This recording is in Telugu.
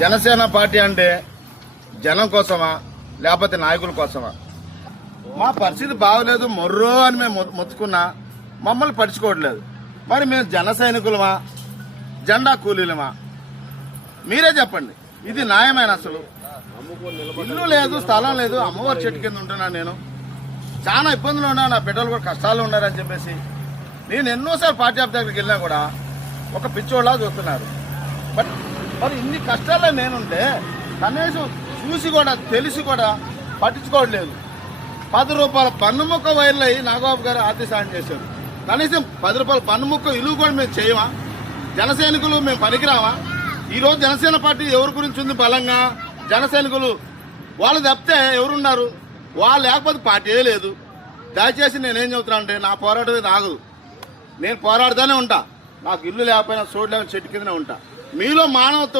జనసేన పార్టీ అంటే జనం కోసమా లేకపోతే నాయకుల కోసమా? మా పరిస్థితి బాగలేదు మొర్రో అని మేము మొత్తుకున్నా మమ్మల్ని పడుచుకోవట్లేదు. మరి మేము జన సైనికులమా జెండా కూలీలమా? మీరే చెప్పండి. ఇది న్యాయమైన? అసలు ఇల్లు లేదు, స్థలం లేదు, అమ్మవారి చెట్టు కింద ఉంటున్నాను. నేను చాలా ఇబ్బందులు ఉన్నా, నా బిడ్డలు కూడా కష్టాలు ఉన్నారని చెప్పేసి నేను ఎన్నోసార్లు పార్టీ ఆఫ్ దగ్గరికి వెళ్ళినా కూడా ఒక పిచ్చోళ్ళ చూస్తున్నారు. మరి ఇన్ని కష్టాల్లో నేనుంటే కనీసం చూసి కూడా తెలిసి కూడా పట్టించుకోవట్లేదు. 10 రూపాయల పన్నుముక్క వైర్లు అయ్యి నాగబాబు గారు ఆదేశాన్ని చేశారు. కనీసం 10 రూపాయల పన్నుముక్క ఇలువ కూడా మేము చేయమా? జన సైనికులు మేము పనికిరామా? ఈరోజు జనసేన పార్టీ ఎవరి గురించి ఉంది బలంగా? జన సైనికులు వాళ్ళు తప్పితే ఎవరున్నారు? వాళ్ళు లేకపోతే పార్టీ లేదు. దయచేసి నేనేం చెబుతున్నా అంటే నా పోరాటం ఆగదు. నేను పోరాడుతూనే ఉంటా. నాకు ఇల్లు లేకపోయినా చోటు లేకపోయినా చెట్టు కిందనే ఉంటా. మీలో మానవత్వం